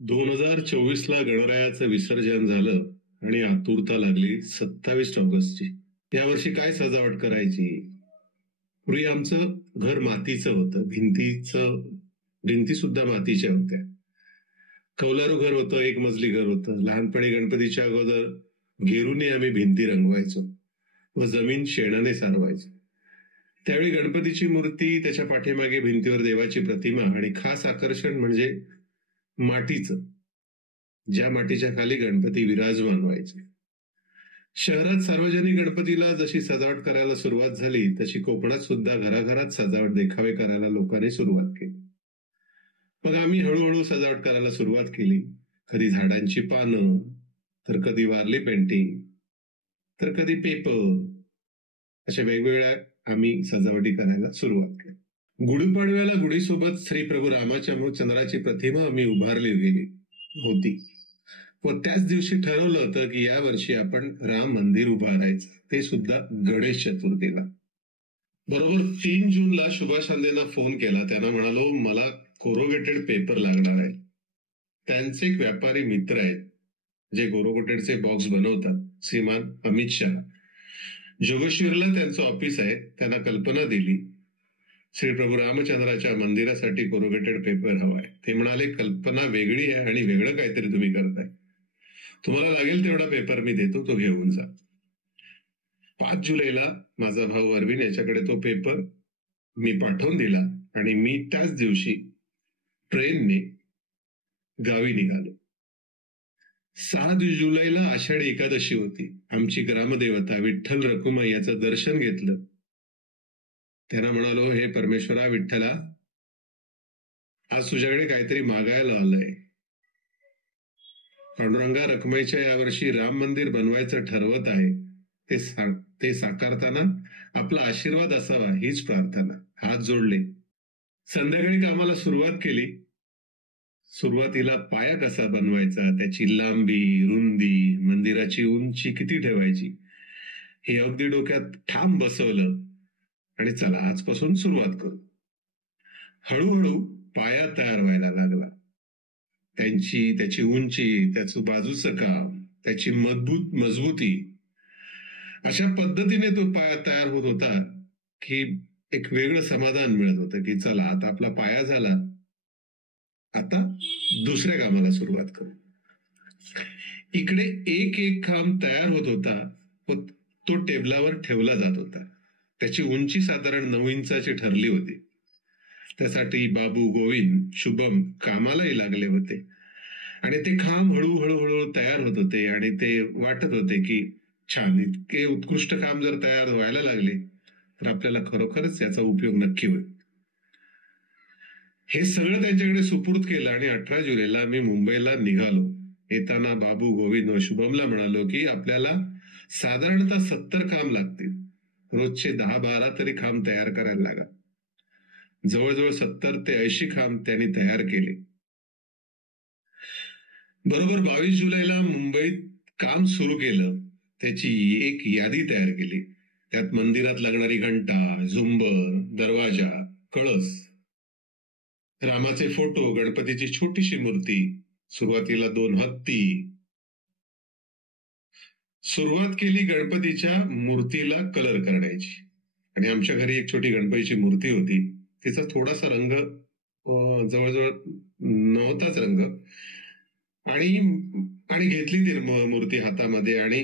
2024 ला गणरायाचं विसर्जन झालं आणि आतुरता लागली 27 ऑगस्टची. यावर्षी काय सजावट करायची. पूर्वी आमचं घर मातीचं होतं. भिंती सुद्धा मातीच्या होत्या. कौलारू घर होतं, एक मजली घर होतं. लहानपणी गणपतीच्या अगोदर गेरूने आम्ही भिंती रंगवायचो व जमीन शेणाने सारवायचो. त्यावेळी गणपतीची मूर्ती, त्याच्या पाठीमागे भिंतीवर देवाची प्रतिमा आणि खास आकर्षण म्हणजे मातीचं, ज्या मातीच्या खाली गणपती विराजमान व्हायचे. शहरात सार्वजनिक गणपतीला जशी सजावट करायला सुरुवात झाली तशी कोकणात सुद्धा घराघरात सजावट देखावे करायला लोकांनी सुरुवात केली. मग आम्ही हळूहळू सजावट करायला सुरुवात केली. कधी झाडांची पानं, तर कधी वारली पेंटिंग, तर कधी पेपर, अशा वेगवेगळ्या आम्ही सजावटी करायला सुरुवात केली. गुढीपाडव्याला गुढीसोबत श्री प्रभू रामचंद्राची प्रतिमा आम्ही उभारली गेली होती व त्याच दिवशी ठरवलं होतं की या वर्षी आपण राम मंदिर उभारायचं, ते सुद्धा गणेश चतुर्थीला. बरोबर 3 जूनला सुभाष आंदेंना फोन केला. त्यांना म्हणालो, मला कोरोगेटेड पेपर लागणार आहे. त्यांचे एक व्यापारी मित्र आहेत जे कोरोगेटेडचे बॉक्स बनवतात, श्रीमान अमित शहा. जोगेश्वरीला त्यांचं ऑफिस आहे. त्यांना कल्पना दिली, श्री प्रभू रामचंद्राच्या मंदिरासाठी कोरोगेटेड पेपर हवाय. ते म्हणाले, कल्पना वेगळी आहे आणि वेगळं काहीतरी तुम्ही करताय. तुम्हाला लागेल तेवढा पेपर मी देतो, तो घेऊन जा. 5 जुलैला माझा भाऊ अरविंद याच्याकडे तो पेपर मी पाठवून दिला आणि मी त्याच दिवशी ट्रेनने गावी निघालो. 6 जुलैला आषाढी एकादशी होती. आमची ग्रामदेवता विठ्ठल रखुमाई याचं दर्शन घेतलं. त्यांना म्हणालो, हे परमेश्वरा विठ्ठला, आज तुझ्याकडे काहीतरी मागायला आलंय. पांडुरंगा, रखुमाईच्या यावर्षी राम मंदिर बनवायचं ठरवत आहे. ते साकारताना आपला आशीर्वाद असावा हीच प्रार्थना. हात जोडले. संध्याकाळी कामाला सुरुवात केली. सुरुवातीला पाया कसा बनवायचा, त्याची लांबी, रुंदी, मंदिराची उंची किती ठेवायची हे अगदी डोक्यात ठाम बसवलं आणि चला आजपासून सुरुवात करू. हळूहळू पाया तयार व्हायला लागला. त्याची उंची, त्याचं बाजूचं काम, त्याची मजबूती, अशा पद्धतीने तो पाया तयार होत होता की एक वेगळं समाधान मिळत होतं की चला आता आपला पाया झाला, आता दुसऱ्या कामाला सुरुवात करू. इकडे एक एक खांब तयार होत होता व तो टेबलावर ठेवला जात होता. त्याची उंची साधारण 9 इंचाची ठरली होती. त्यासाठी बाबू, गोविंद, शुभम कामालाही लागले होते आणि ते खांब हळूहळू तयार होत होते आणि ते वाटत होते की छान, इतके उत्कृष्ट काम जर तयार व्हायला लागले तर आपल्याला खरोखरच याचा उपयोग नक्की होईल. हे सगळं त्यांच्याकडे सुपूर्द केलं आणि 18 जुलैला मी मुंबईला निघालो. येताना बाबू, गोविंद व शुभमला म्हणालो की आपल्याला साधारणतः 70 खांब लागतील. रोजचे 10-12 तरी खांब तयार करायला लागा. जवळजवळ 70 ते 80 खांब त्यांनी तयार केले. बरोबर 22 जुलैला मुंबईत काम सुरू केलं. त्याची एक यादी तयार केली. त्यात मंदिरात लागणारी घंटा, झुंबर, दरवाजा, कळस, रामाचे फोटो, गणपतीची छोटीशी मूर्ती, सुरुवातीला 2 हत्ती. सुरुवात केली गणपतीच्या मूर्तीला कलर करण्याची आणि आमच्या घरी एक छोटी गणपतीची मूर्ती होती. तिचा थोडासा रंग जवळजवळ नव्हताच रंग आणि घेतली ती मूर्ती हातामध्ये आणि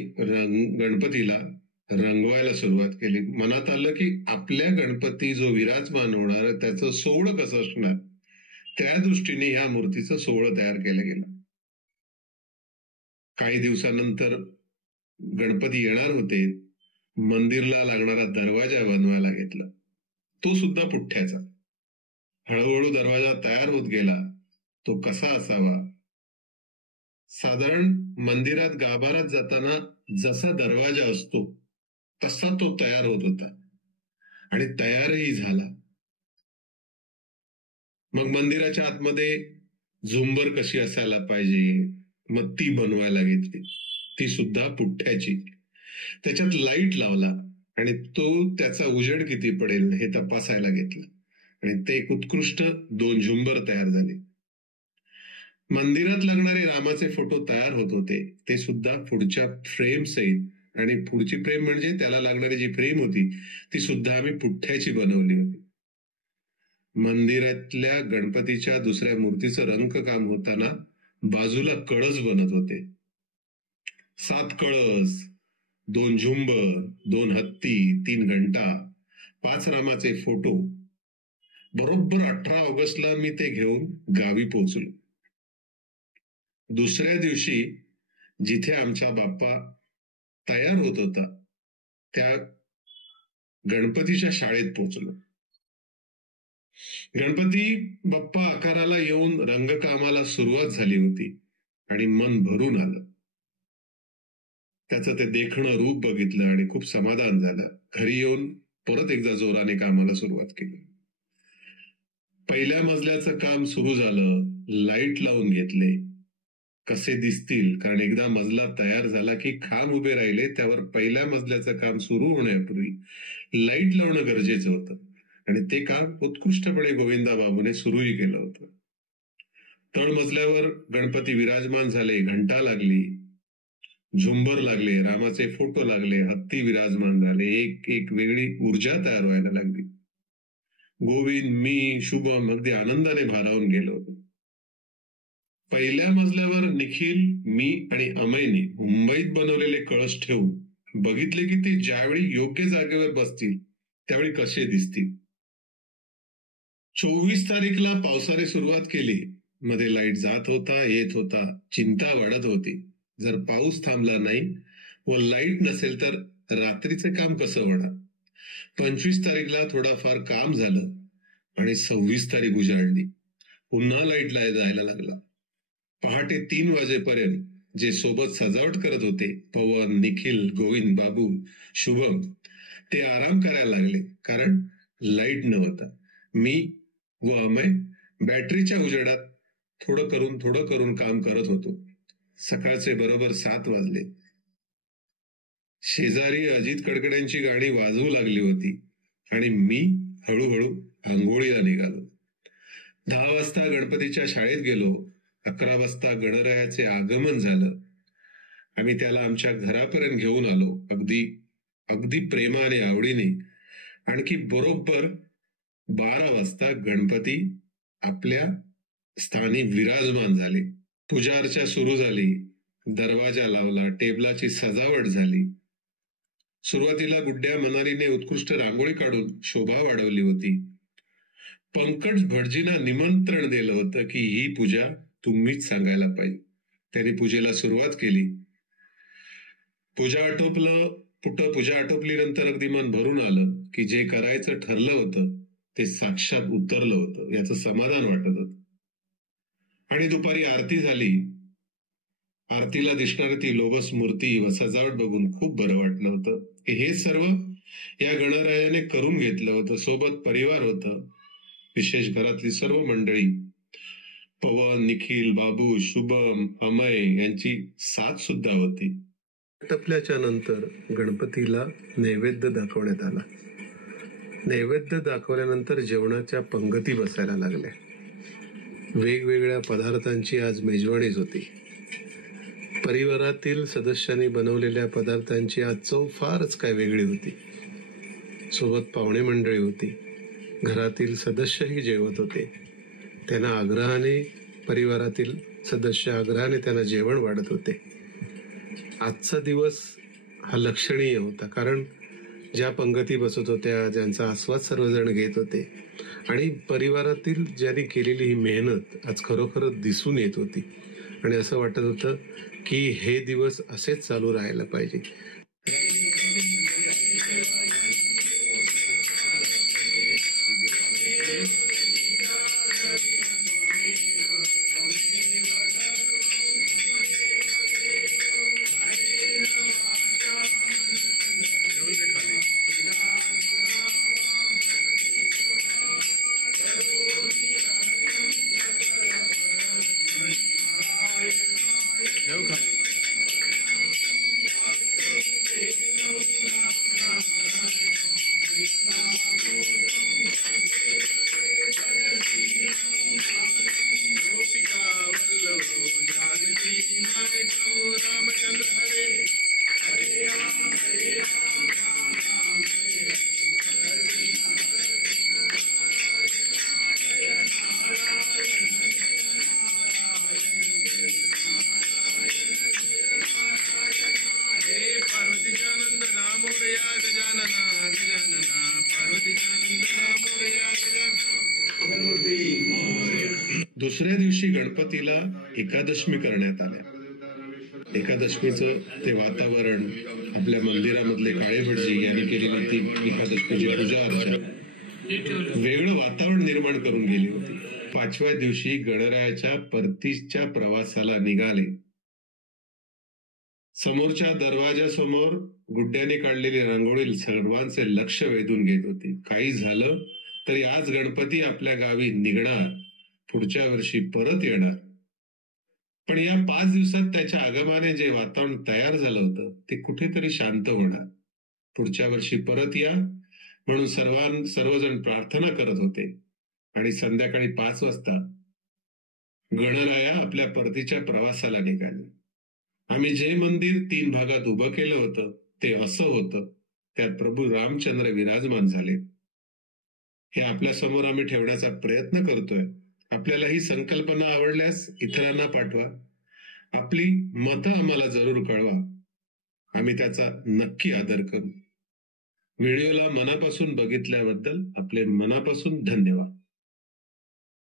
गणपतीला रंगवायला सुरुवात केली. मनात आलं की आपल्या गणपती जो विराजमान होणार त्याचं सोहळं कसं असणार, त्या दृष्टीने या मूर्तीचं सोहळं तयार केलं गेलं. काही दिवसानंतर गणपती येणार होते. मंदिरला लागणारा दरवाजा बनवायला घेतला. तो सुद्धा पुठ्ठ्याचा. हळूहळू दरवाजा तयार होत गेला. तो कसा असावा, साधारण मंदिरात गाभारात जाताना जसा दरवाजा असतो तसा तो तयार होत होता आणि तयारही झाला. मग मंदिराच्या आतमध्ये झुंबर कशी असायला पाहिजे, मग ती बनवायला घेतली. ती सुद्धा पुठ्ठ्याची. त्याच्यात लाईट लावला आणि तो त्याचा उजेड किती पडेल हे तपासायला घेतलं आणि ते एक उत्कृष्ट 2 झुंबर तयार झाले. मंदिरात लागणारे रामाचे फोटो तयार होत होते, ते सुद्धा पुढच्या फ्रेम सहित. आणि पुढची फ्रेम म्हणजे त्याला लागणारी जी फ्रेम होती ती सुद्धा आम्ही पुठ्ठ्याची बनवली होती. मंदिरातल्या गणपतीच्या दुसऱ्या मूर्तीचं रंगकाम होताना बाजूला कळस बनत होते. 7 कळस, 2 झुंबर, 2 हत्ती, 3 घंटा, 5 रामाचे फोटो. बरोबर 18 ऑगस्टला मी ते घेऊन गावी पोहोचलो. दुसऱ्या दिवशी जिथे आमचा बाप्पा तयार होत होता त्या गणपतीच्या शाळेत पोहोचलो. गणपती बाप्पा आकाराला येऊन रंगकामाला सुरुवात झाली होती आणि मन भरून आलं. त्याचं ते देखणं रूप बघितलं आणि खूप समाधान झालं. घरी येऊन परत एकदा जोराने कामाला सुरुवात केली. पहिल्या मजल्याचं काम सुरू झालं. लाईट लावून घेतले. कसे दिसतील, कारण एकदा मजला तयार झाला की खांब उभे राहिले त्यावर पहिल्या मजल्याचं काम सुरू होण्यापूर्वी लाईट लावणं गरजेचं होतं आणि ते काम उत्कृष्टपणे गोविंदा बाबूने सुरूही केलं होतं. तळमजल्यावर गणपती विराजमान झाले. घंटा लागली, झुंबर लागले, रामाचे फोटो लागले, हत्ती विराजमान झाले. एक वेगळी ऊर्जा तयार व्हायला लागली. गोविंद, मी, शुभम अगदी आनंदाने भारावून गेलो होतो. पहिल्या मजल्यावर निखिल, मी आणि अमयने मुंबईत बनवलेले कळस ठेवून बघितले की ते ज्यावेळी योग्य जागेवर बसतील त्यावेळी कसे दिसतील. 24 तारीखला पावसाने सुरुवात केली. मध्ये लाईट जात होता, येत होता. चिंता वाढत होती. जर पाऊस थांबला नाही व लाईट नसेल तर रात्रीचे काम कसं होणार. 25 तारीखला थोडाफार काम झालं आणि 26 तारीख उजाडली. पुन्हा लाईटला जायला लागला. पहाटे 3 वाजेपर्यंत जे सोबत सजावट करत होते, पवन, निखिल, गोविंद बाबू, शुभम, ते आराम करायला लागले कारण लाईट नव्हता. मी व अमय बॅटरीच्या उजेडात थोडं करून काम करत होतो. सकाळचे बरोबर 7 वाजले. शेजारी अजित कडकड्यांची गाणी वाजवू लागली होती आणि मी हळूहळू आंघोळीला निघालो. 10 वाजता गणपतीच्या शाळेत गेलो. 11 वाजता गणरायाचे आगमन झालं. आम्ही त्याला आमच्या घरापर्यंत घेऊन आलो, अगदी प्रेमाने, आवडीने. आणखी बरोबर 12 वाजता गणपती आपल्या स्थानी विराजमान झाले. पूजा अर्चा सुरू झाली. दरवाजा लावला. टेबलाची सजावट झाली. सुरुवातीला गुड्ड्या मनालीने उत्कृष्ट रांगोळी काढून शोभा वाढवली होती. पंकज भटजींना निमंत्रण दिलं होतं की ही पूजा तुम्हीच सांगायला पाहिजे. त्यांनी पूजेला सुरुवात केली. पूजा आटोपल्यानंतर अगदी मन भरून आलं की जे करायचं ठरलं होतं ते साक्षात उतरलं होतं, याचं समाधान वाटत होतं. आणि दुपारी आरती झाली. आरतीला दिसणारी ती लोभस मूर्ती व सजावट बघून खूप बरं वाटलं होतं. हे सर्व या गणरायाने करून घेतलं होतं. सोबत परिवार होतं, विशेष घरातली सर्व मंडळी, पवन, निखिल, बाबू, शुभम, अमय यांची साथ सुद्धा होती. टपल्याच्या नंतर गणपतीला नैवेद्य दाखवण्यात आला. नैवेद्य दाखवल्यानंतर जेवणाच्या पंगती बसायला लागल्या. वेगवेगळ्या पदार्थांची आज मेजवानीच होती. परिवारातील सदस्यांनी बनवलेल्या पदार्थांची आज चव फारच काय वेगळी होती. सोबत पाहुणे मंडळी होती. घरातील सदस्यही जेवत होते. परिवारातील सदस्य आग्रहाने त्यांना जेवण वाढत होते. आजचा दिवस हा लक्षणीय होता, कारण ज्या पंगती बसत होत्या, ज्यांचा आस्वाद सर्वजण घेत होते आणि परिवारातील ज्यांनी केलेली ही मेहनत आज खरोखरच दिसून येत होती. आणि असं वाटत होतं की हे दिवस असेच चालू राहायला पाहिजे. गणपतीला एकादशमी करण्यात आल्या. एकादशमीचं ते वातावरण, आपल्या मंदिरामधले काळे भटजी यांनी केलेली ती एकादशमीची पूजा अर्चा वेगळं वातावरण निर्माण करून गेली होती. 5व्या दिवशी गणरायाच्या परतीच्या प्रवासाला निघाले. समोरच्या दरवाजासमोर गुड्ड्याने काढलेली रांगोळी सर्वांचे लक्ष वेधून घेत होती. काही झालं तरी आज गणपती आपल्या गावी निघणार, पुढच्या वर्षी परत येणार. पण या 5 दिवसात त्याच्या आगमनाने जे वातावरण तयार झालं होतं ते कुठेतरी शांत होणार. पुढच्या वर्षी परत या म्हणून सर्वजण प्रार्थना करत होते. आणि संध्याकाळी 5 वाजता गणराया आपल्या परतीच्या प्रवासाला निघाले. आम्ही जे मंदिर 3 भागात उभं केलं होतं ते असं होतं. त्यात प्रभू रामचंद्र विराजमान झाले. हे आपल्या समोर आम्ही ठेवण्याचा प्रयत्न करतोय. आपल्याला ही संकल्पना आवडल्यास इतरांना पाठवा. आपली मतं आम्हाला जरूर कळवा. आम्ही त्याचा नक्की आदर करू. व्हिडिओला मनापासून बघितल्याबद्दल आपले मनापासून धन्यवाद.